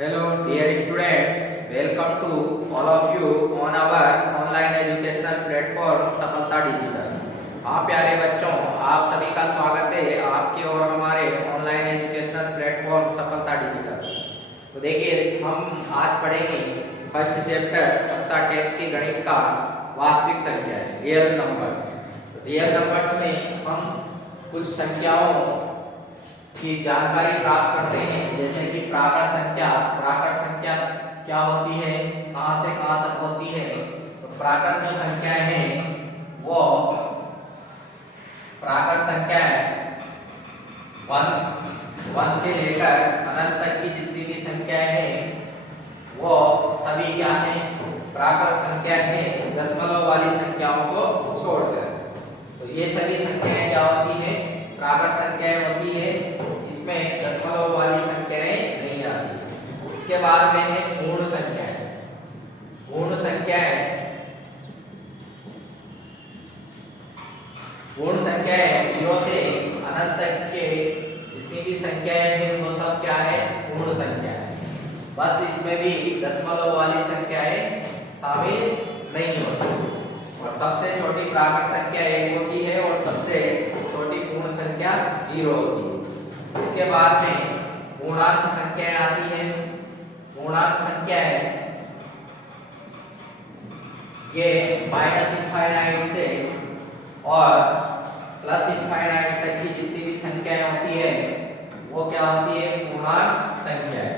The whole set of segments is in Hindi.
Hello dear students, welcome to all of you on our online educational platform सफलता डिजिटल। हाँ प्यारे बच्चों, आप सभी का स्वागत है आपके और हमारे ऑनलाइन एजुकेशनल प्लेटफॉर्म सफलता डिजिटल। तो देखिए हम आज पढ़ेंगे फर्स्ट चैप्टर कक्षा 10 की गणित का वास्तविक संख्या रियल नंबर्स। रियल नंबर्स में हम कुछ संख्याओं की जानकारी प्राप्त करते हैं, जैसे कि प्राकृत संख्या। प्राकृत संख्या क्या होती है, कहां से कहां तक होती है। तो प्राकृत जो संख्याएं हैं वो प्राकृत संख्याएं 1 से लेकर अनंत तक की जितनी भी संख्याएं हैं वो सभी क्या है, प्राकृत संख्या है, दशमलव वाली संख्याओं को छोड़कर। तो ये सभी संख्याएं क्या होती है, प्राकृत संख्याएं होती है, इसमें दशमलव वाली संख्याएं नहीं आती। इसके बाद में है पूर्ण संख्याएं। पूर्ण संख्याएं पूर्ण संख्याएं 0 से अनंत तक के जितनी भी संख्याएं हैं वो सब क्या है, पूर्ण संख्याएं। बस इसमें भी दशमलव वाली संख्याएं शामिल नहीं होती। और सबसे छोटी प्राकृत संख्या 1 होती है और सबसे छोटी पूर्ण संख्या 0 होती है। इसके बाद में पूर्णांक संख्याएं आती है। पूर्णांक संख्याएं ये माइनस इनफाइनाइट से और प्लस इनफाइनाइट तक की जितनी भी संख्याएं होती है वो क्या होती है, पूर्णांक संख्याएं।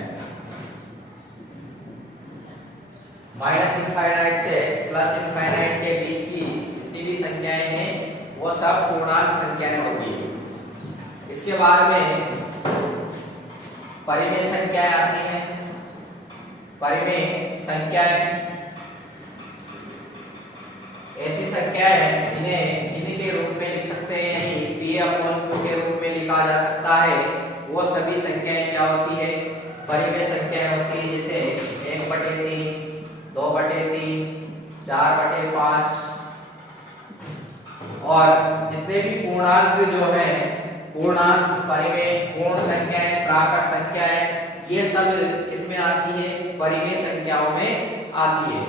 माइनस इनफाइनाइट से प्लस इनफाइनाइट के बीच की जितनी भी संख्याएं हैं वो सब पूर्णांक संख्याएं होती है। इसके बाद में परिमेय संख्याएं आती हैं। परिमेय संख्याएं ऐसी संख्याएं जिन्हें गिनती के रूप में लिख सकते हैं, यानी p/q के रूप में लिखा जा सकता है, वो सभी संख्याएं क्या होती है, परिमेय संख्याएं होती है। जैसे 1/3, 2/3, 4/5 और जितने भी पूर्णांक जो है, पूर्णांक, परिमेय, पूर्ण संख्याएं, प्राकृत संख्याएं, ये सब किसमें आती है, परिमेय संख्याओं में आती है।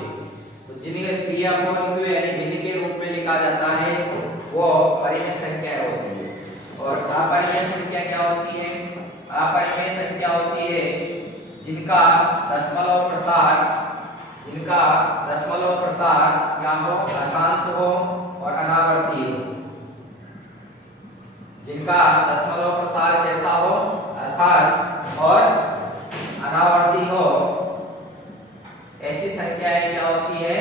तो जिन्हें p/q यानी गिनती के रूप में लिखा जाता है वो परिमेय संख्या होती है। और अपरिमेय संख्या क्या होती है, अपरिमेय संख्या होती है जिनका दशमलव प्रसार क्या हो, अशांत हो और अनावर्ती हो। जिनका दशमलव प्रसार कैसा हो, अशांत और अनावर्ती हो, ऐसी संख्याएं क्या होती है,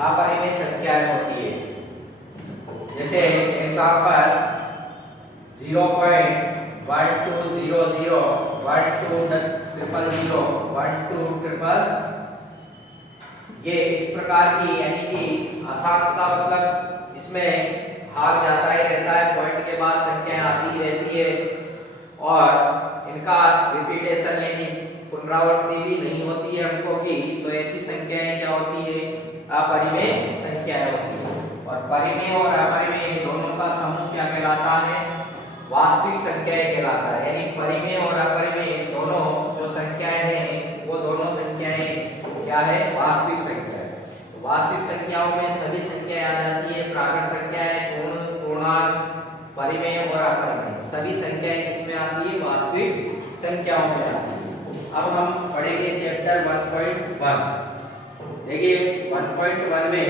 अपरिमेय संख्याएं होती है। जैसे एग्जांपल 0.1200, 1200, ये इस प्रकार की, यानी कि अशांत का मतलब इसमें भाग जाता ही रहता है, पॉइंट के बाद संख्याएं आती ही रहती है और इनका रिपीटेशन यानी पुनरावृत्ति भी नहीं होती है अंकों की। तो ऐसी संख्याएं क्या होती है, अपरिमेय संख्याएं होती है। और परिमेय और अपरिमेय दोनों का समूह क्या कहलाता है, वास्तविक संख्याएं कहलाता है। यानी परिमेय और अपरिमेय दोनों जो संख्याएं हैं वो दोनों संख्याएं क्या है, वास्तविक संख्या है। तो वास्तविक संख्याओं में सभी संख्याएं आ जाती है, प्राकृत संख्याएं, पूर्णांक, परिमेय और अपरिमेय, सभी संख्याएं किसमें आती है, वास्तविक संख्याओं में आती है। अब हम पढ़ेंगे चैप्टर 1.1। देखिए 1.1 में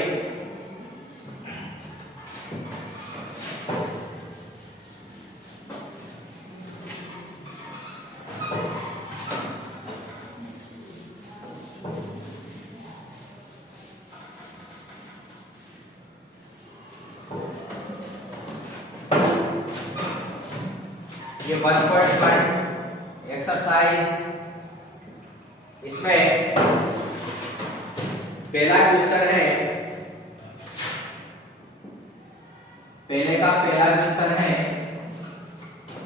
ये 1.1 एक्सरसाइज, इसमें पहला क्वेश्चन है, पहला क्वेश्चन है।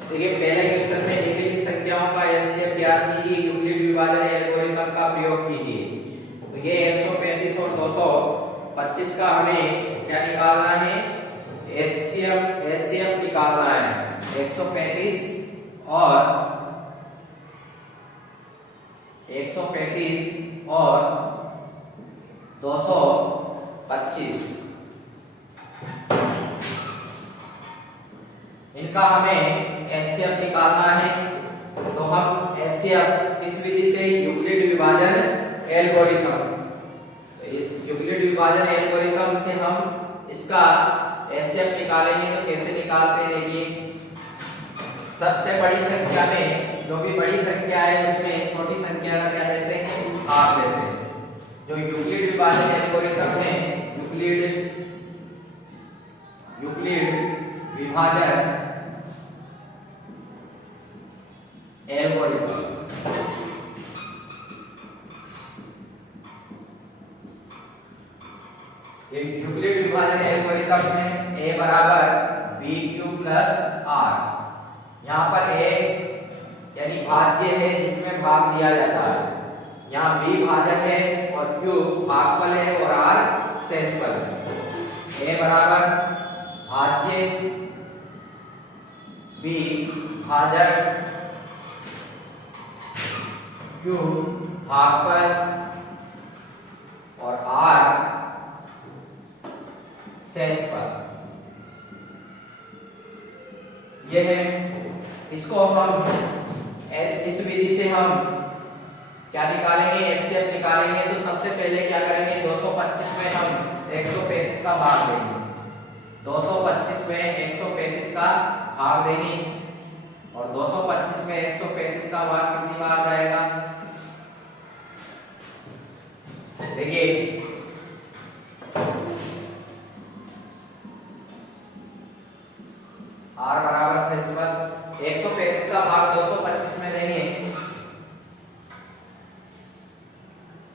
देखिए पहले क्वेश्चन में निम्नलिखित संख्याओं का एचसीएफ ज्ञात कीजिए, यूक्लिड विभाजन एल्गोरिथम का प्रयोग कीजिए। तो ये 135 और 225 का हमें क्या निकालना है, एचसीएफ निकालना है। 135 और 135 और 225, इनका हमें एचसीएफ निकालना है। तो हम एचसीएफ किस विधि से, यूक्लिड विभाजन एल्गोरिथम, यूक्लिड विभाजन एल्गोरिथम से हम इसका एचसीएफ निकालेंगे। तो कैसे निकालते हैं देखिए, सबसे बड़ी संख्या में जो भी बड़ी संख्या है उसमें छोटी संख्या का क्या देते हैं, भाग देते हैं। जो यूक्लिड विभाजन एल्गोरिथम है, यूक्लिड विभाजन एल्गोरिथम, यूक्लिड विभाजन एल्गोरिथम में a बराबर b क्यूब प्लस r, यहाँ पर a यानी भाज्य है जिसमें भाग दिया जाता है, यहाँ b भाजक है और q भागफल है और r शेषफल है। a बराबर भाज्य, b भाजक, q भागफल और r शेषफल। यह है, इसको हम इस विधि से हम क्या निकालेंगे, एचसीएफ निकालेंगे। तो सबसे पहले क्या करेंगे, 225 में हम 135 का भाग देंगे, 225 में 135 का भाग देंगे और 225 में 135 का भाग कितनी बार जाएगा, देखिए r बराबर शेषफल, 135 का भाग 225 में देंगे,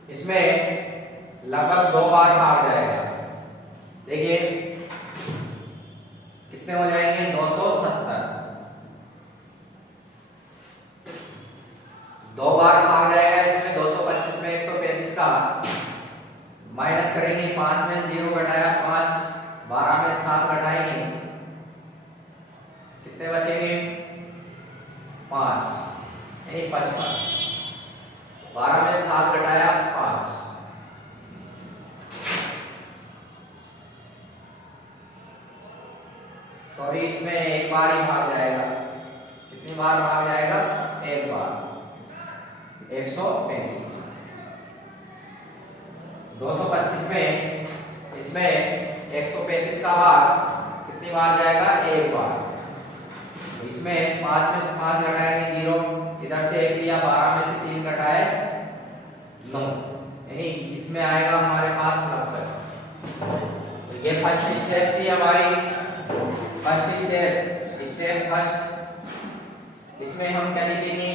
इसमें लगभग 2 बार भाग जाएगा। देखिए कितने हो जाएंगे, 270, 2 बार भाग जाएगा इसमें 225 में 135 का, माइनस करेंगे, 5 में 0 घटाया 5, 12 में 7 घटाएंगे, कितने बचेंगे, 5 यानी 55, 12 में 7 घटाया 5, सॉरी इसमें एक बार ही भाग जाएगा, कितनी बार भाग जाएगा, एक बार, 135, 225 में इसमें 135 का भाग कितनी बार जाएगा, एक बार, इसमें 5 में से 5 घटाएंगे 0, इधर से 1 लिया, 12 में से 3 घटाए 9, यानी इसमें आएगा हमारे पास 90। ये फर्स्ट स्टेप थी हमारी, फर्स्ट स्टेप फर्स्ट। इसमें हम क्या लिखेंगे,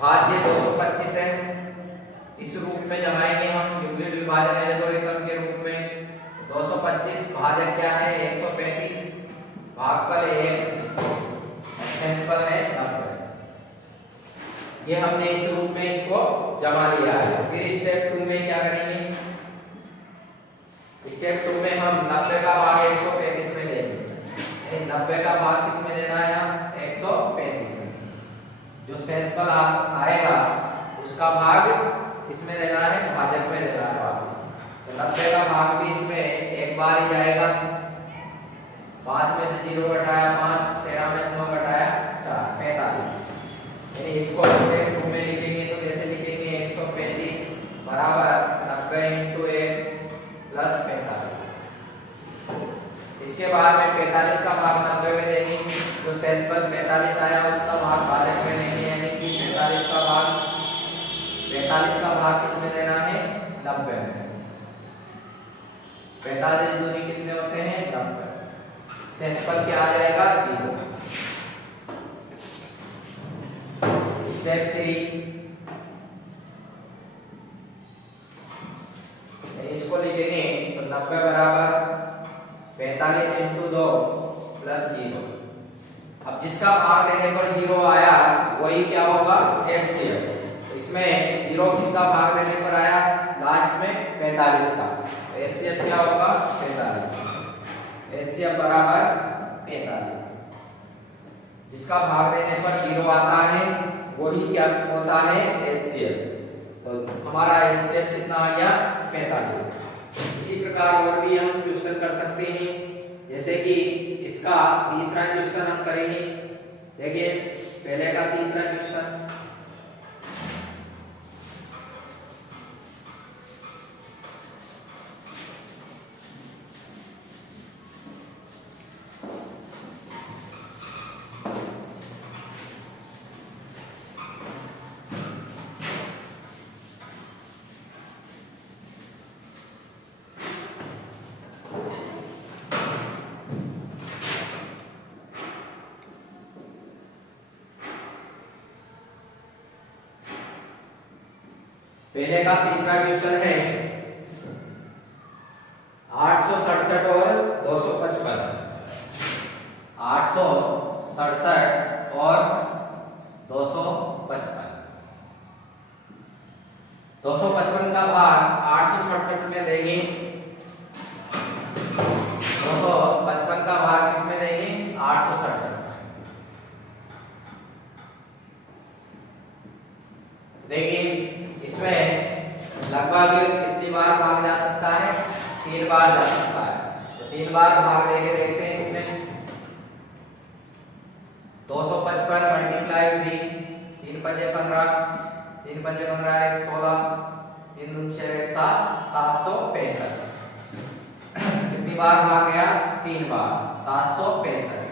भाज्य 225 है, इस रूप में जमाएंगे हम यूक्लिड विभाजन एल्गोरिथम के रूप में। 225 भाजक क्या है, 135, भागफल 1, शेषफल है 90। ये हमने इस रूप में इसको जमा लिया है। फिर स्टेप 2 में क्या करेंगे, स्टेप 2 में हम 90 का भाग 135 में लेंगे, 90 का भाग किस में लेना है, 135 में, जो शेषफल आएगा उसका भाग इसमें लेना है, भाजक में लेना है वापस। तो 90 का भाग भी इसमें एक बार ही जाएगा, 5 में से 0 घटाया 5, 13 में 9 घटाया 4, 45। यानी इसको स्टेप 2 में लिखेंगे तो कैसे लिखेंगे, 135 बराबर 90 इंटू 1 प्लस 45। इसके बाद में 45 का भाग 90 में देंगे, जो शेषफल 45 आया उसका भाग भाजक में देंगे, यानी कि 45 का भाग किस में देना है, 90 में। 45 दूनी कितने होते हैं, 90। शेषफल क्या आ जाएगा, 0। स्टेप 3, इसको लिखेंगे तो 90 बराबर 45 इंटू 2 प्लस 0। अब जिसका भाग देने पर 0 आया वही क्या होगा, एचसीएफ। इसमें 0 किसका भाग देने पर आया, लास्ट में 45 का, एचसीएफ क्या होगा, 45। एचसीएफ बराबर 45। जिसका भाग देने पर 0 आता है वही क्या होता है, एचसीएफ। तो हमारा HCF कितना आ गया 45। इसी प्रकार और भी हम क्वेश्चन कर सकते हैं, जैसे कि इसका तीसरा क्वेश्चन हम करेंगे। देखिए पहले का तीसरा क्वेश्चन, पहले का तीसरा क्वेश्चन है 867 और 255। 867 और 255। 255 का भाग 867 में देंगे, 255 का भाग किसमें देंगे 867 में। देखिए इसमें लगभग कितनी बार भाग जा सकता है, 3 बार जा सकता है। तो 3 बार भाग देके देखते हैं। इसमें 255 मल्टीप्लाई 3, 3 पंजे 15, 3 पंजे 15 1 16, 3 दूनी 6 1 7, 765। कितनी बार भाग गया 3 बार, 765।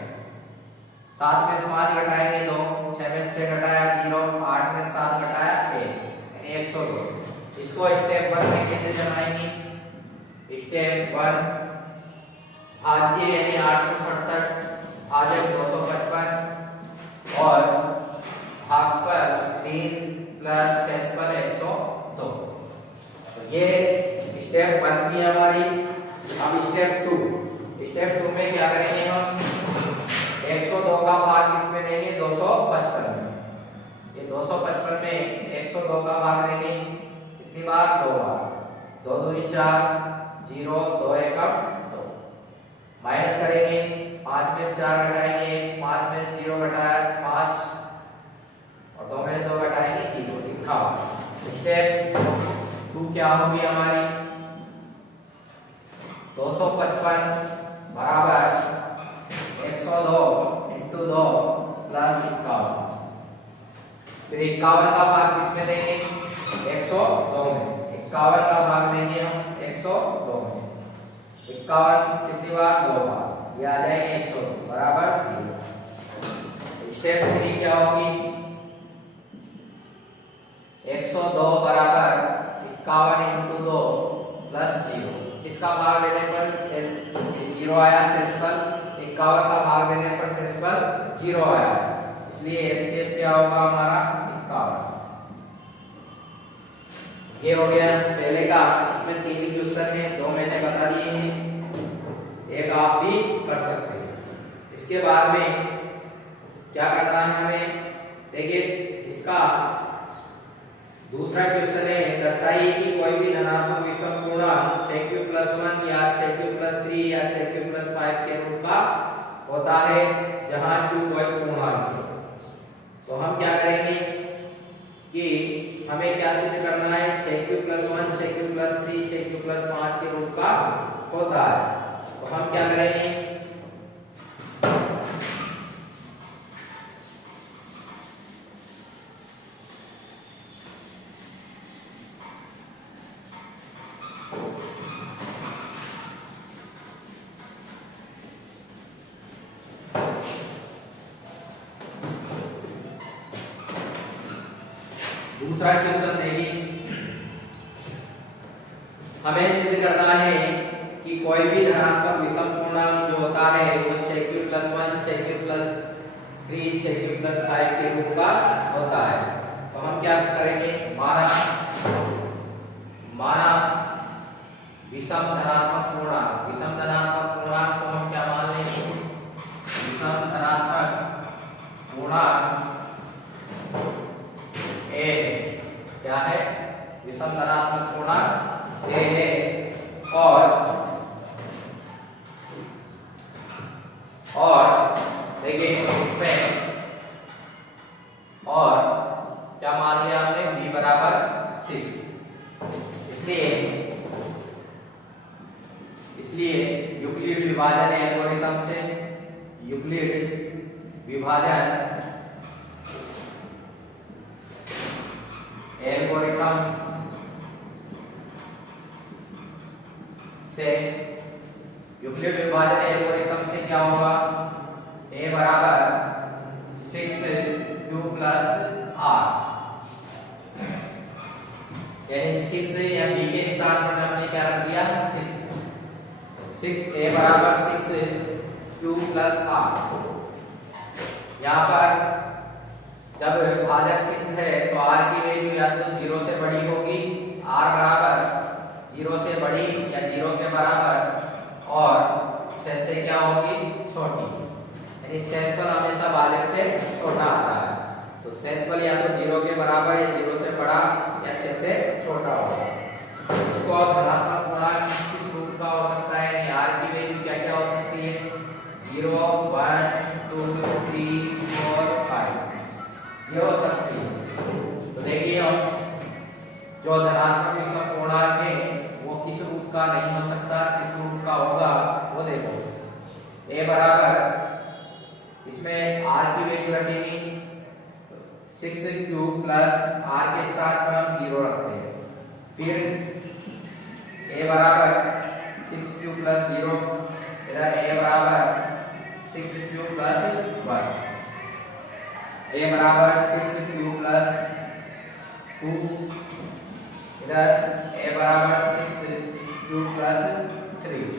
7 में से 5 घटाएंगे 2, 6 में से 6 घटाया 0, 8 में से 7 घटाया 1, 102। इसको स्टेप 1 में कैसे जमाएंगे? स्टेप 1 भाज्य यानी 867 भाजक 255 और भागफल 3 प्लस शेषफल 102। तो ये स्टेप 1 थी हमारी। अब स्टेप 2 में क्या करेंगे हम? 102 का भाग किसमें देंगे 255 में। ये 255 में 102 का भाग देंगे कितनी बार 2 बार। 2 दूनी 4, 0 2 एकम 2। माइनस करेंगे 5 में से 4 घटाएंगे, 5 में से 0 घटाया 5 और 2 में से 2 घटाएंगे 0, 51। स्टेप 2 क्या होगी हमारी? 255 बराबर 102 इंटू 2 प्लस 51। फिर 51 का भाग किसमें देंगे 102 में। 51 का भाग देंगे हम 102 में। 51 कितनी बार 2 बार, ये आ जाएंगे 102 बराबर 0। स्टेप 3 क्या होगी? 102 बराबर 51 इंटू 2 प्लस 0। इसका भाग देने पर 0 आया शेषफल, 51 का भाग देने पर शेषफल 0 आया, इसलिए HCF क्या होगा हमारा 51। ये हो गया पहले का। इसमें 3 क्वेश्चन है, 2 मैंने बता दिए हैं, एक आप भी कर सकते हैं। इसके बाद में क्या करना है हमें? देखिए इसका दूसरा क्वेश्चन है, दर्शाइए कि कोई भी धनात्मक विषम पूर्णांक 6q+1 या 6q+3 या 6q+5 के रूप का होता है जहां q कोई पूर्णांक है। तो हम क्या करेंगे कि हमें क्या सिद्ध करना है? 6q+1 6q+3 6q+5 के रूप का होता है। तो हम क्या करेंगे? दूसरा क्वेश्चन देखिए, हमें सिद्ध करना है कि कोई भी धनात्मक विषम पूर्णांक जो होता है वो 6q+1 6q+3 6q+5 के रूप का होता है। तो हम क्या करेंगे? माना विषम धनात्मक पूर्णांक को हम क्या मान लेंगे? विषम धनात्मक पूर्णांक ए क्या है? विषम धनात्मक पूर्णांक ए है। और देखिए इसमें और क्या मान लिया हमने? b बराबर 6। इसलिए यूक्लिड विभाजन एल्गोरिथम से क्या होगा, a बराबर 6q प्लस r, यानी 6 या b के स्थान पर हमने क्या रख दिया 6 a बराबर 6q प्लस r। यहाँ पर जब भाजक 6 है तो r की वैल्यू या तो 0 से बड़ी होगी, r बराबर 0 से बड़ी या 0 के बराबर, और 6 से क्या होगी छोटी, यानी शेषफल हमेशा भाजक से छोटा आता है। तो शेषफल या तो 0 के बराबर या 0 से बड़ा या 6 से छोटा होगा। इसको धनात्मक पूर्णांक किस रूप का हो सकता है, यानी r की वैल्यू क्या क्या हो सकती है 0 1 2 3 4 5 ये हो सकती है। तो देखिए हम जो धनात्मक विषम पूर्णांक है वो किस रूप का नहीं हो सकता, किस रूप का होगा वो देखो। a बराबर इसमें r की वैल्यू रखेंगे 6q प्लस r के स्थान पर हम 0 रखते हैं, फिर a बराबर 6q प्लस 0, इधर a बराबर 6q प्लस 1, a बराबर 6q प्लस 2, इधर a बराबर 6q प्लस 3,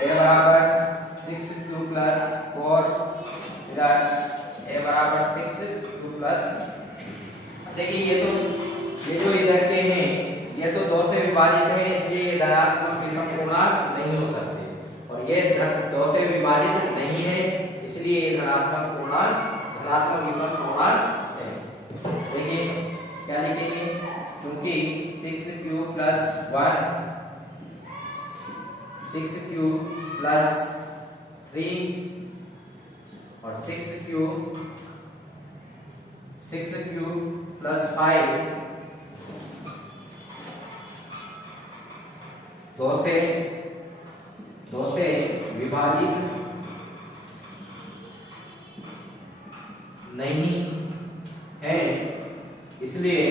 a बराबर 6q प्लस 4, इधर a बराबर 6q प्लस। देखिए ये जो इधर के हैं ये तो 2 से विभाजित है, इसलिए ये धनात्मक विषम पूर्णांक नहीं हो सकते, और ये 2 से विभाजित नहीं है इसलिए ये धनात्मक विषम पूर्णांक है। देखिए क्या लिखेंगे, क्योंकि 6q प्लस 1 6q प्लस 3 और 6q प्लस 5 2 से विभाजित नहीं है,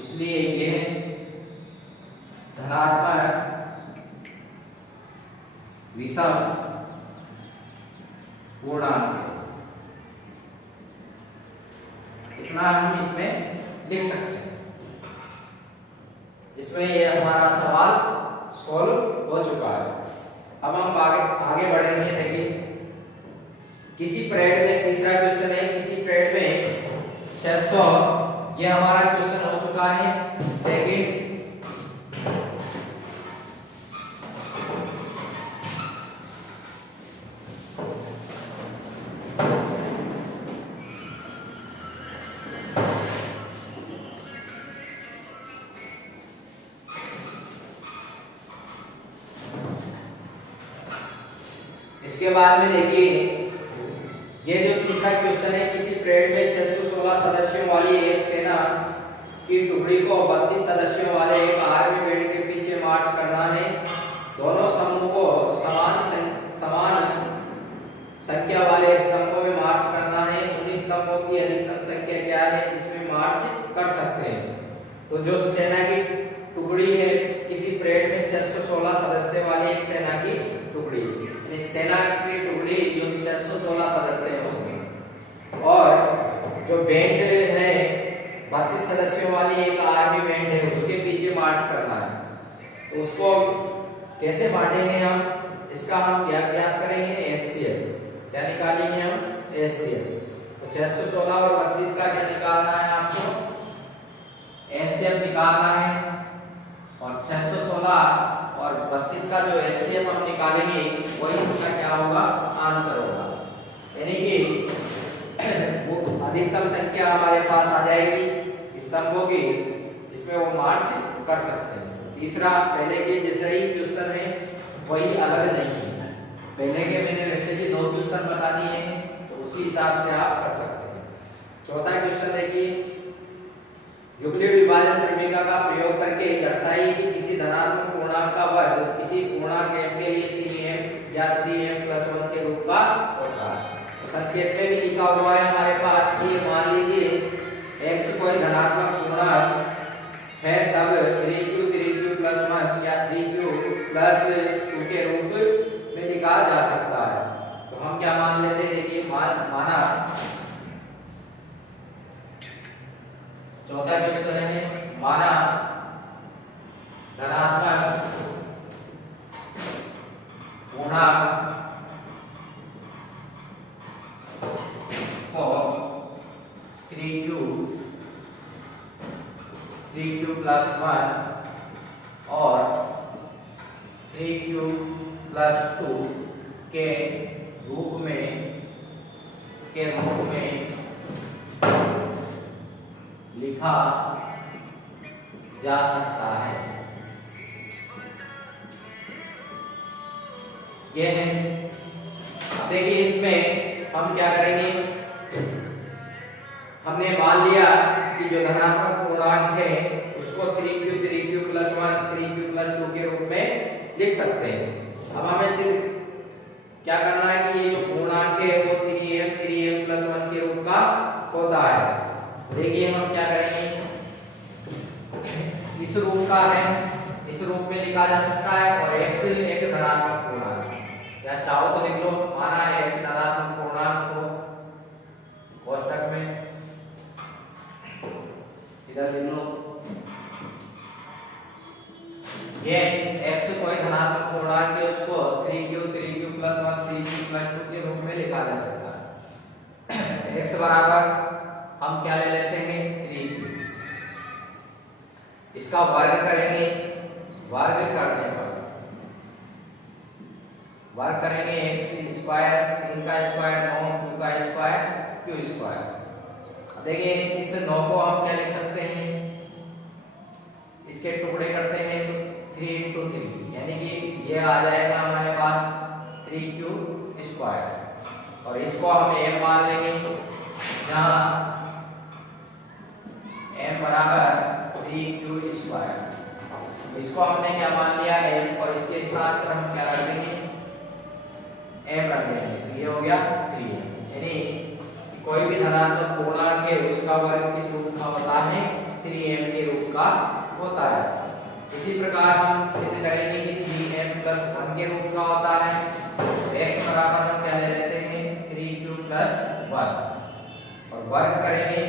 इसलिए ये धनात्मक विषम पूर्णांक है। इतना हम इसमें लिख सकते हैं, जिसमें ये हमारा सवाल सॉल्व हो चुका है। अब हम आगे बढ़ रहे हैं। देखिए किसी पीरियड में, तीसरा क्वेश्चन है, किसी पीरियड में 600, ये हमारा क्वेश्चन हो चुका है। सेकंड इसके बाद में देखिए ये जो तीसरा क्वेश्चन है, किसी पीरियड में 616 सदस्यों वाली एक सेना की टुकड़ी को 32 सदस्यों वाले एक आर्मी बैंड के पीछे मार्च करना है। दोनों समूह को समान संख्या वाले स्तंभों में मार्च करना है। उन स्तंभों की अधिकतम संख्या क्या है जिसमें मार्च कर सकते हैं। तो जो सेना की टुकड़ी है, किसी पीरियड में 616 सदस्य वाली एक सेना की टुकड़ी, सेना की टुकड़ी जो 616 सदस्य होंगे, और जो बैंड है 32 सदस्यों वाली एक आर्मी बैंड है, उसके पीछे मार्च करना है। तो उसको कैसे बांटेंगे हम, इसका हम क्या ज्ञात करेंगे, एचसीएल। क्या निकालेंगे हम, एचसीएल। तो 616 और 32 का क्या निकालना है आपको, एचसीएल निकालना है, और 616 और 32 का जो एचसीएफ हम निकालेंगे वही इसका क्या होगा, आंसर होगा। यानी कि वो अधिकतम संख्या हमारे पास आ जाएगी स्तंभों की जिसमें वो मार्च कर सकते हैं। तीसरा पहले के जैसा ही क्वेश्चन है, वही अलग नहीं है। पहले के मैंने वैसे भी 2 क्वेश्चन बता दिए हैं, तो उसी हिसाब से आप कर सकते हैं। चौथा क्वेश्चन देखिए, यूक्लिड विभाजन प्रमेय का प्रयोग करके दर्शाइए कि किसी धनात्मक पूर्णांक का वर्ग किसी पूर्णांक m के लिए 3m या 3m+1 के रूप का होता है। तो संकेत में भी लिखा हुआ है हमारे पास कि मान लीजिए x कोई धनात्मक पूर्णांक है, तब 3q+1 या 3q+2 के रूप में लिखा जा सकता है। तो हम क्या मान लेते हैं, देखिए माना चौथा क्वेश्चन है, माना धनात्मक पूर्णांक को 3q+1 और 3q+2 के रूप में लिखा जा सकता है। यह है। अब देखिए इसमें हम क्या करेंगे, हमने मान लिया कि जो धनात्मक पूर्णांक है उसको 3q+1 3q+2 के रूप में लिख सकते हैं। अब हमें सिर्फ क्या करना है कि ये जो पूर्णांक है वो 3m+1 के रूप का होता है। देखिए हम क्या करेंगे, इस रूप का है, इस रूप में लिखा जा सकता है और x एक धनात्मक पूर्णांक है, या चाहो तो लिख लो, माना है x धनात्मक पूर्णांक को कोष्टक में इधर लिख लो, ये x कोई धनात्मक पूर्णांक है, उसको 3q+1 3q+2 के रूप में लिखा जा सकता है। x बराबर हम क्या ले लेते हैं 3q, इसका वर्ग करेंगे, वर्ग करने पर वर्ग करेंगे x की स्क्वायर 3 का स्क्वायर 9 q का स्क्वायर q स्क्वायर। अब देखिए इस 9 को हम क्या लिख सकते हैं, इसके टुकड़े करते हैं तो 3 × 3 यानी कि ये आ जाएगा हमारे पास 3q², और इसको हम m मान लेंगे, जहां m बराबर 3q²। इसको हमने क्या मान लिया m, और इसके स्थान पर हम क्या रख देंगे m रख देंगे, तो ये हो गया 3m। यानी कोई भी धनात्मक पूर्णांक है उसका वर्ग किस रूप का होता है, 3m के रूप का होता है। इसी प्रकार हम सिद्ध करेंगे कि 3m+1 के रूप का होता है। x बराबर हम क्या ले लेते हैं 3q+1, और वर्ग करेंगे,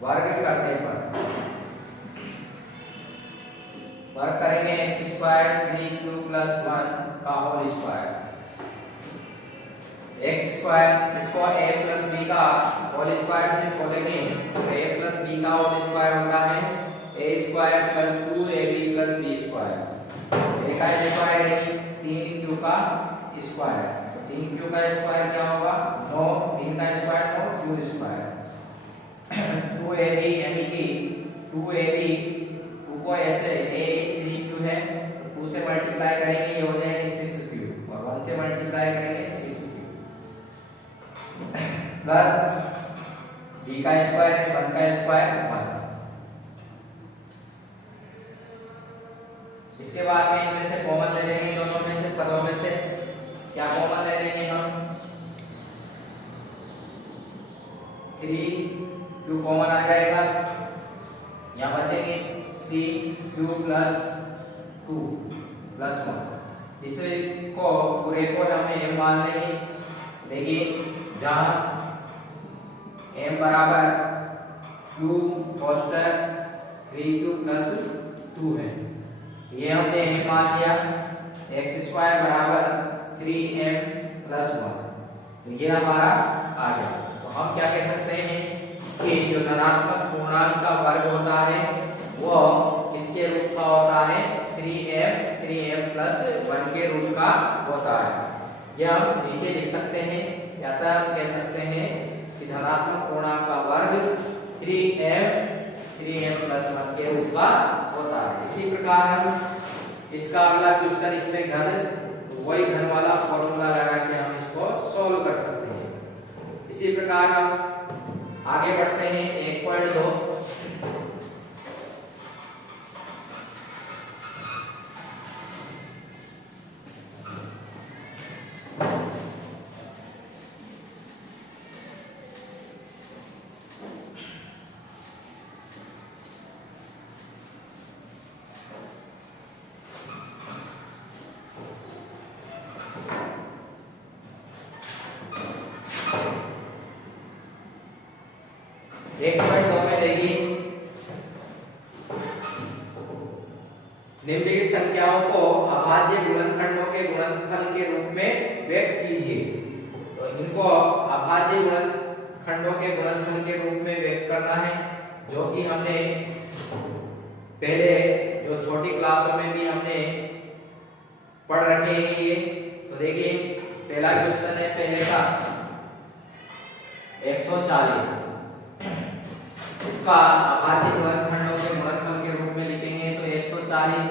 वर्ग करने पर वर्ग करेंगे x² 3q+1 का होल स्क्वायर, x², इसको a + b का होल स्क्वायर से खोलेंगे तो a + b का होल स्क्वायर होता है a² + 2ab + b²। a का स्क्वायर है 3q का स्क्वायर, तो 3q का स्क्वायर क्या होगा 9, 3 का स्क्वायर 9 q²। 2ab यानी कि 2ab, 2 को ऐसे a 3q है तो 2 से मल्टीप्लाई करेंगे ये हो जाएगी 6q, और 1 से मल्टीप्लाई करेंगे 6q, प्लस b का स्क्वायर है 1 का स्क्वायर 1। इसके बाद में इनमें से कॉमन ले लेंगे, दोनों में से पदों में से क्या कॉमन ले लेंगे हम, 3q कॉमन आ जाएगा, यहाँ बचेंगे 3q+2 + 1। इसे को पूरे को हमें m मान लेंगे। देखिए जहाँ m बराबर q कोष्टक 3q+2 है, ये हमने m मान लिया, x² बराबर 3m+1, तो ये हमारा आ गया। तो हम क्या कह सकते हैं कि जो धनात्मक पूर्णांक का वर्ग होता है वो किसके रूप का होता है, 3m+1 के रूप का होता है। यह हम नीचे लिख सकते हैं, या तो हम कह सकते हैं कि धनात्मक पूर्णांक का वर्ग 3m+1 के रूप का होता है। इसी प्रकार हम इसका अगला क्वेश्चन, इसमें घन, वही घन वाला फॉर्मूला लगा के हम इसको सॉल्व कर सकते हैं। इसी प्रकार हम आगे बढ़ते हैं 1.2। 1.2 में देगी निम्नलिखित संख्याओं को अभाज्य गुणनखंडों के गुणनफल के रूप में व्यक्त कीजिए। तो इनको अभाज्य गुणनखंडों के गुणनफल के रूप में व्यक्त करना है, जो कि हमने पहले जो छोटी क्लासों में भी हमने पढ़ रखे हैं ये। तो देखिए पहला क्वेश्चन है पहले का 140, इसका अभाज्य गुणनखंडों के गुणनफल के रूप में लिखेंगे। तो 140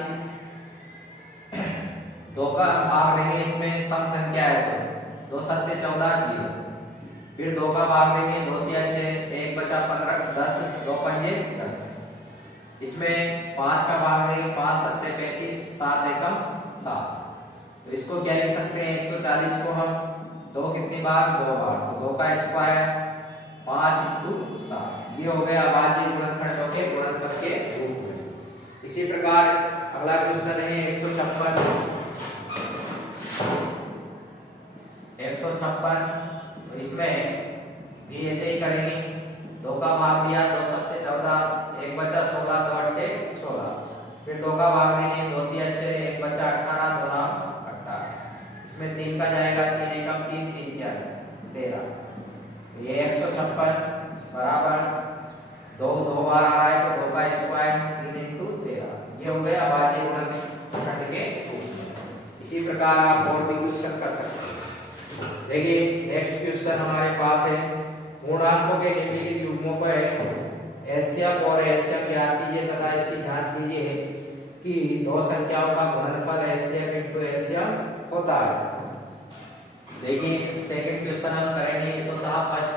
दो का भाग देंगे, इसमें सम संख्या है तो 2 7 14 0, फिर 2 का भाग देंगे 2 3 6 1 बचा 15 10 2 5 10, इसमें 5 का भाग देंगे 5 7 35 7 एकम 7। तो इसको क्या लिख सकते हैं 140 को हम 2 कितनी बार 2 बार, तो 2 का स्क्वायर 5 × 7, ये हो गया अभाज्य गुणनखंडों के गुणनफल के रूप में। इसी प्रकार अगला क्वेश्चन है 156, तो इसमें भी ऐसे ही करेंगे। 2 का भाग दिया 2 7 14 1 बचा 16 2 8 16, फिर 2 का भाग देंगे 2 3 6 1 बचा 18 2 9 18, इसमें 3 का जाएगा 3 एकम 3 3 4 13। ये 156 बराबर 2 2 बार आ रहा है तो 2 का स्क्वायर 3 × 13, ये हो गया अभाज्य गुणनखंड के रूप में। इसी प्रकार आप और भी क्वेश्चन कर सकते हैं। देखिए नेक्स्ट क्वेश्चन हमारे पास है पूर्णांकों के निम्नलिखित युग्मों पर एचसीएफ और एलसीएम ज्ञात कीजिए तथा इसकी जांच कीजिए कि दो संख्याओं का गुणनफल एचसीएफ × एलसीएम होता है। देखिए सेकंड क्वेश्चन हम करेंगे, ये तो था फर्स्ट।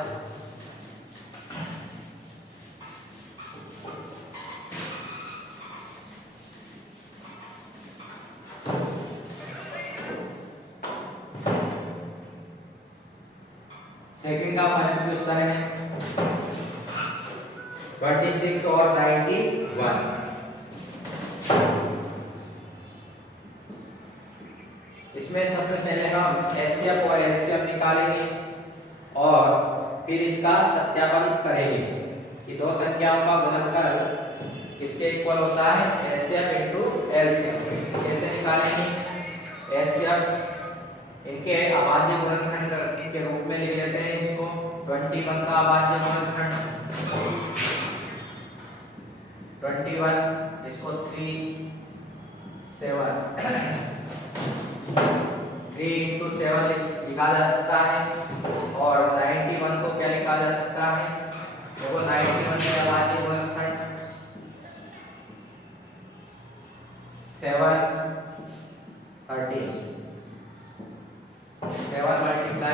सेकंड का फर्स्ट क्वेश्चन है 26 और 91। इसमें सबसे पहले हम एचसीएफ और एलसीएम निकालेंगे और फिर इसका सत्यापन करेंगे कि दो संख्याओं का गुणनफल किसके इक्वल होता है एचसीएफ × एलसीएम। कैसे निकालेंगे एचसीएफ, इनके अभाज्य गुणनखंड के रूप में लिख लेते हैं इसको। 21 का अभाज्य गुणनखंड 21, इसको 3 7 3 × 7 लिखा जा सकता है। और 91 को क्या लिखा जा सकता है, देखो 91 का अभाज्य गुणनखंड 7 13 7 × 13,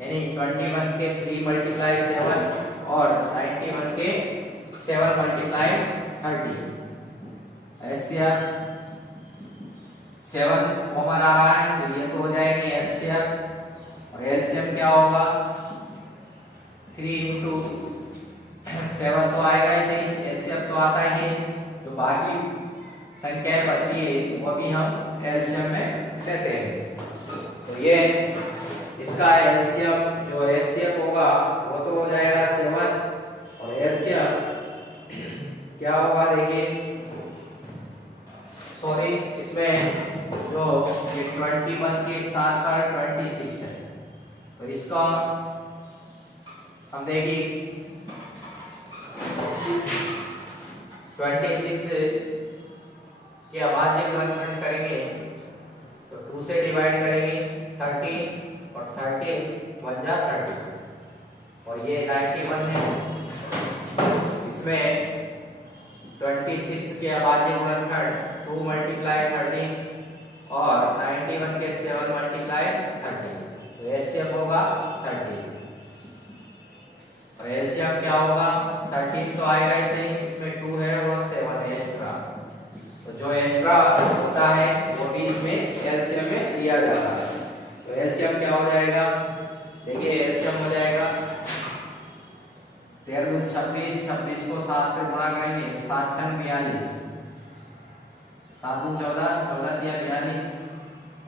यानी 21 के 3 × 7 और 91 के 7 × 30। एचसीएफ 7 कॉमन आ रहा है तो ये तो हो जाएगी एचसीएफ, और एलसीएम क्या होगा 3 × 7 तो आएगा ही सही, एचसीएफ तो आता ही है। तो बाकी संख्याएं बची है वो भी हम एलसीएम में लेते हैं। तो ये इसका एलसीएम जो एचसीएफ होगा वो तो हो जाएगा 7, और एलसीएम क्या होगा देखिए, सॉरी इसमें जो 21 के स्थान पर 26 है, तो इसका हम देखिए 26 के अभाज्य गुणनखंड करेंगे तो 2 से डिवाइड करेंगे 13, और 13 1 जा 30, और ये 91 है। इसमें 26 के अभाज्य गुणनखंड 2 × 13 और 91 के 7 × 13, तो एचसीएफ होगा 30, और एलसीएम क्या होगा 13 तो आएगा ही सही, इसमें 2 है और 7 है एक्स्ट्रा, तो जो एक्स्ट्रा होता है वो भी इसमें एलसीएम में लिया जाता है। तो एलसीएम क्या हो जाएगा, देखिए एलसीएम हो जाएगा 13 × 26, 26 को 7 से गुणा करेंगे 7 × 42, 7 × 14 14 दिया 42,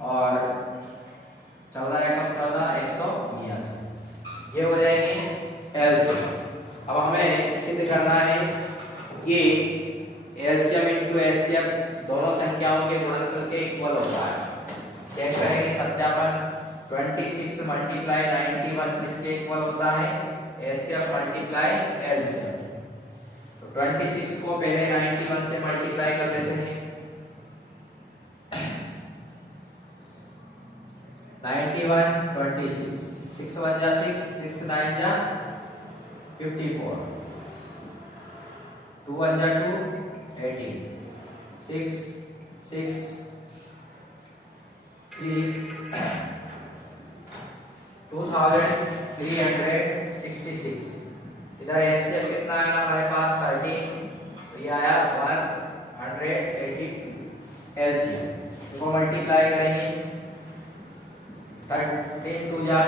और 14 एकम 14 182, ये हो जाएंगे एलसीएम। अब हमें सिद्ध करना है कि एलसीएम इंटू एचसीएफ दोनों संख्याओं के गुणनफल के इक्वल होता है। चेक करेंगे सत्यापन। 26 मल्टीप्लाई 91 किसके इक्वल होता है? HCF multiply LCM. तो 26 को पहले 91 से मल्टीप्लाई कर देते हैं। 91 26 6 1 जा 6 6 9 जा 54 2 1 जा 2 18 6 6 3 2366। इधर एचसीएफ कितना आया हमारे पास 13, तो ये आया 182 एलसीएम। इसको मल्टीप्लाई करेंगे 13 2 जा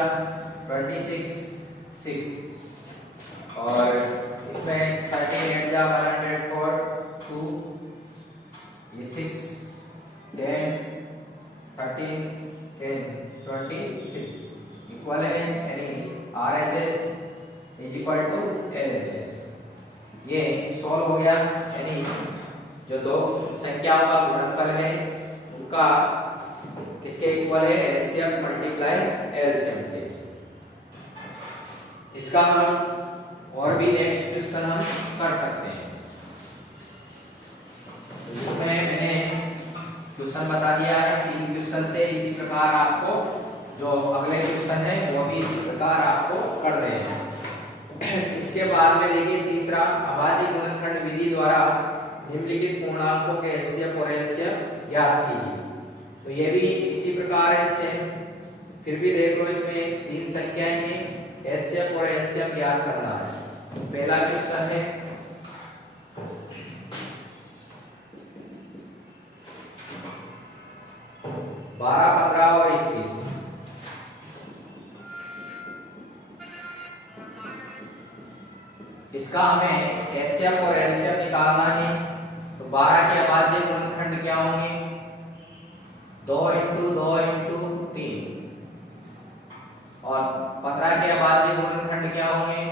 26 6 और इसमें 13 8 जा 104 2 ये 6 10 13 10 23 इक्वल है यानी RHS is equal to LHS। ये सॉल्व हो गया यानी जो दो संख्याओं का गुणनफल है उनका किसके इक्वल है? एचसीएफ मल्टीप्लाई एलसीएम के। इसका हम और भी नेक्स्ट क्वेश्चन हम कर सकते हैं। इसमें मैंने क्वेश्चन बता दिया है, 3 क्वेश्चन थे। इसी प्रकार आपको जो अगले क्वेश्चन है वो भी इसी प्रकार आपको कर देना है। इसके बाद में देखिए तीसरा, अभाज्य गुणनखंड विधि द्वारा निम्नलिखित पूर्णांकों के एचसीएफ और एलसीएम ज्ञात कीजिए। तो ये भी इसी प्रकार है सेम। फिर भी देख लो इसमें 3 संख्याएं हैं, एचसीएफ और एलसीएम ज्ञात करना है। तो पहला क्वेश्चन है 12 15 और 21। इसका हमें एचसीएफ और एलसीएम निकालना है। तो 12 के अभाज्य गुणनखंड क्या होंगे? 2 इंटू 2 इंटू 3 और 15 के अभाज्य गुणनखंड क्या होंगे?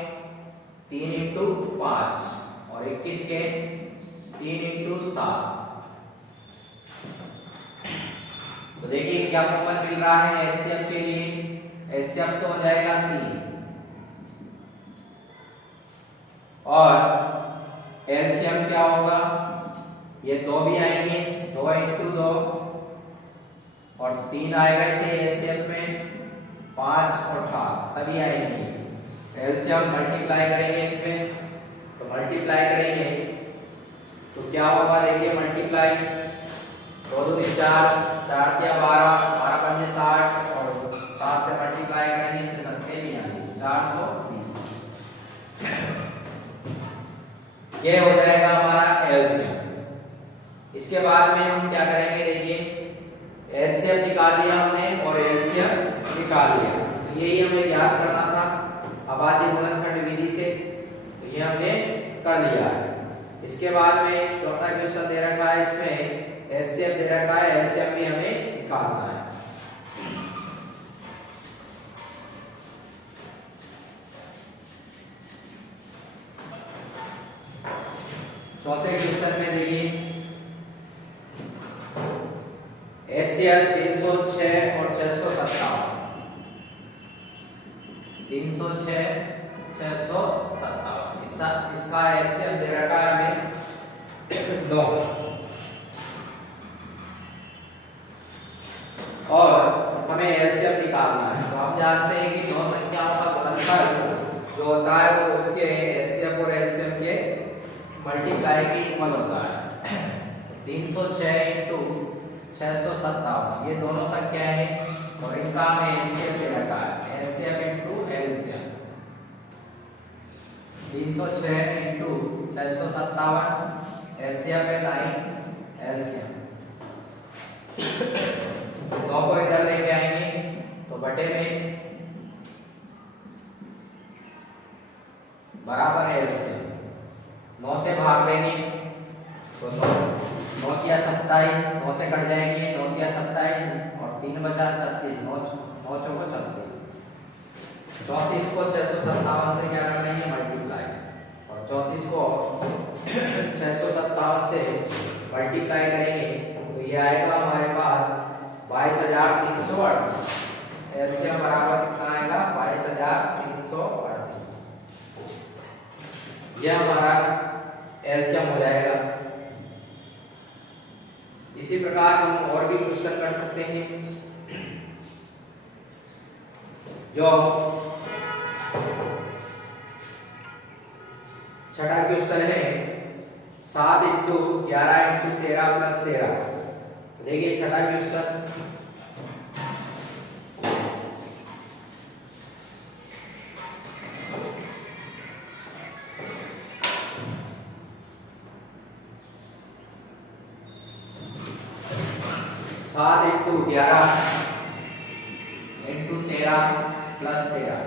3 इंटू 5 और 21 के 3 इंटू 7। तो देखिए क्या कॉमन मिल रहा है एचसीएफ के लिए? एचसीएफ तो हो जाएगा 3 और एलसीएम क्या होगा? ये 2 भी आएंगे, 2 इंटू 2 और 3 आएगा इसे एचसीएफ में, 5 और 7 सभी आएंगे। एलसीएम मल्टीप्लाई करेंगे इसमें, तो मल्टीप्लाई करेंगे तो क्या होगा? देखिए मल्टीप्लाई 2 2 4 4 दिया 12 12 5 60 और 7 से मल्टीप्लाई करेंगे 6 7 भी आएंगे 420। ये हो जाएगा हमारा एलसीएम। इसके बाद में हम क्या करेंगे? देखिए एचसीएफ निकाल लिया हमने और एलसीएम निकाल लिया। तो यही हमें ज्ञात करना था अभाज्य गुणनखंड विधि से, तो ये हमने कर लिया है। इसके बाद में चौथा क्वेश्चन दे रखा है, इसमें एचसीएफ दे रखा है, एलसीएम भी हमें निकालना है। चौथे क्वेश्चन में देखिए एचसीएफ 306 और 657। 306 657 इसका एचसीएफ दे रखा है हमें 9 और हमें एलसीएम निकालना है। तो हम जानते हैं कि दो संख्याओं का गुणनफल जो होता है वो उसके एचसीएफ और एलसीएम के मल्टीप्लाई के इक्वल होता है। 306 इंटू 657 ये दोनों संख्याएं हैं और इनका हमें एचसीएफ दे रखा है, HCF into LCM. 306 into 657 HCF है 9 एलसीएम। 9 को इधर लेके आएंगे तो बटे में बराबर एलसीएम। 9 से भाग देंगे तो 9 9 27, 9 से कट जाएंगे 9 27 और 3 बचा 36, 9 9 चौको 36। 34 को 657 से क्या कर लेंगे मल्टीप्लाई, और 34 को 657 से मल्टीप्लाई करेंगे तो ये आएगा हमारे पास 22,338। एलसीएम बराबर कितना आएगा 22,338। ये हमारा एलसीएम हो जाएगा। इसी प्रकार हम और भी क्वेश्चन कर सकते हैं। जो छठा क्वेश्चन है 7 × 11 × 13 + 13। देखिए छठा क्वेश्चन, 7 × 11 × 13 + 13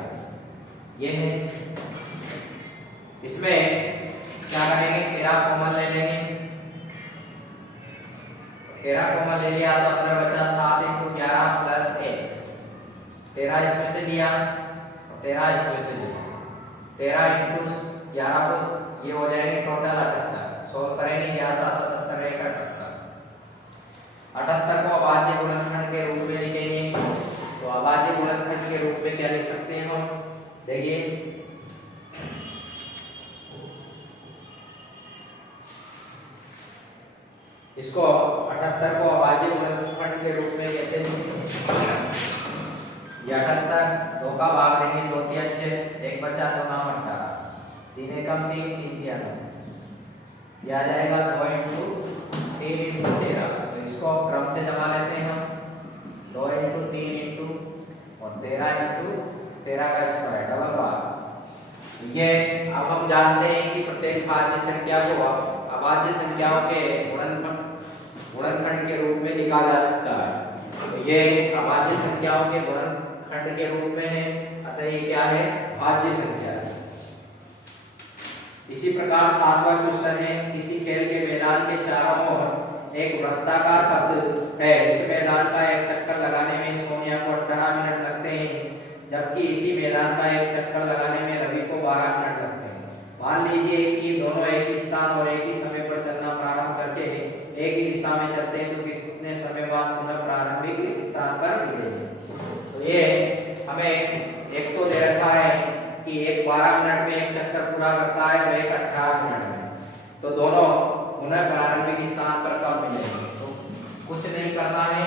ये है। इसमें क्या करेंगे 13 कॉमन ले लेंगे, 13 कॉमन ले लिया तो अंदर बचा 7 × 11 + 1। 13 इसमें से लिया और 13 इसमें से लिया, 13 × 11 को ये हो जाएंगे टोटल 78। सोल्व करेंगे 11 7 77 1 78। 78 को अभाज्य गुणनखंड के रूप में लिखेंगे। तो अभाज्य गुणनखंड के रूप में क्या लिख सकते हैं हम, देखिए इसको 78 को अभाज्य गुणनखंड के रूप में कैसे लिखेंगे, ये 78 2 का भाग देंगे 2 × 6 1 बचा 2 9 18 3 एकम 3 3 3 ये आ जाएगा 2 × 3 × 13। तो इसको क्रम से जमा लेते हैं हम, 2 × 3 × और 13 × 13 का स्क्वायर डबल भाग। ये अब हम जानते हैं कि प्रत्येक भाज्य संख्या को अभाज्य संख्याओं के गुणनखंड के रूप में लिखा जा सकता है। तो ये अभाज्य संख्याओं के गुणनखंड के रूप में है, अतः ये क्या है भाज्य संख्या है। इसी प्रकार 7वां क्वेश्चन है, किसी खेल के मैदान के चारों ओर एक वृत्ताकार पथ है। इस मैदान का एक चक्कर लगाने में सोनिया को 18 मिनट लगते हैं, जबकि इसी मैदान का एक चक्कर लगाने में रवि को 12 मिनट लगते हैं। मान लीजिए कि दोनों एक ही स्थान और एक ही समय पर चलना प्रारंभ करके एक ही दिशा में चलते हैं, तो कितने समय बाद पुनः प्रारंभिक स्थान पर मिलेंगे। तो ये हमें एक तो दे रखा है कि एक 12 मिनट में एक चक्कर पूरा करता है और एक 18 मिनट में, तो दोनों पुनः प्रारंभिक स्थान पर कब मिलेंगे। तो कुछ नहीं करना है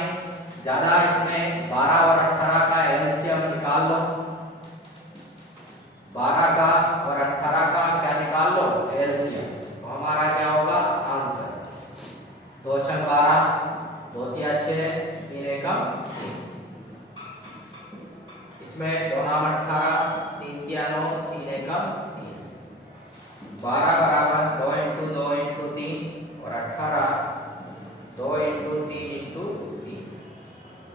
ज्यादा, इसमें 12 और 18 का एलसीएम निकाल लो, 12 का और 18 का क्या निकाल लो एलसीएम। तो हमारा क्या होगा आंसर 2 × 12 2 × 6 3 एकम 3। इसमें 2 × 18 3 × 9 3 एकम 3। 12 बराबर 2 × 2 × 3 और 18 2 × 3 × 3।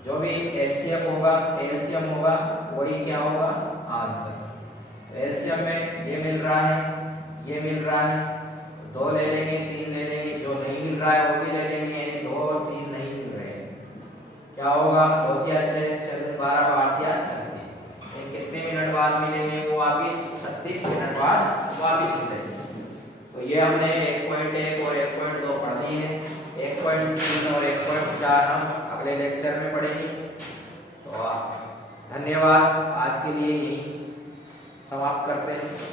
जो भी एलसीएम होगा वही क्या होगा आंसर। एलसीएम में ये मिल रहा है, ये मिल रहा है, 2 ले लेंगे 3 ले लेंगे, जो नहीं मिल रहा है वो भी ले लेंगे, 2 और 3 नहीं मिल रहे हैं, क्या होगा 2 × 6 12 12 36। कितने मिनट बाद मिलेंगे वो वापिस 36 मिनट बाद वापिस मिलेंगे। तो ये हमने 1.1 और 1.2 पढ़ ली है, 1.3 और 1.4 हम अगले लेक्चर में पढ़ेंगे। तो धन्यवाद, आज के लिए यही समाप्त करते हैं।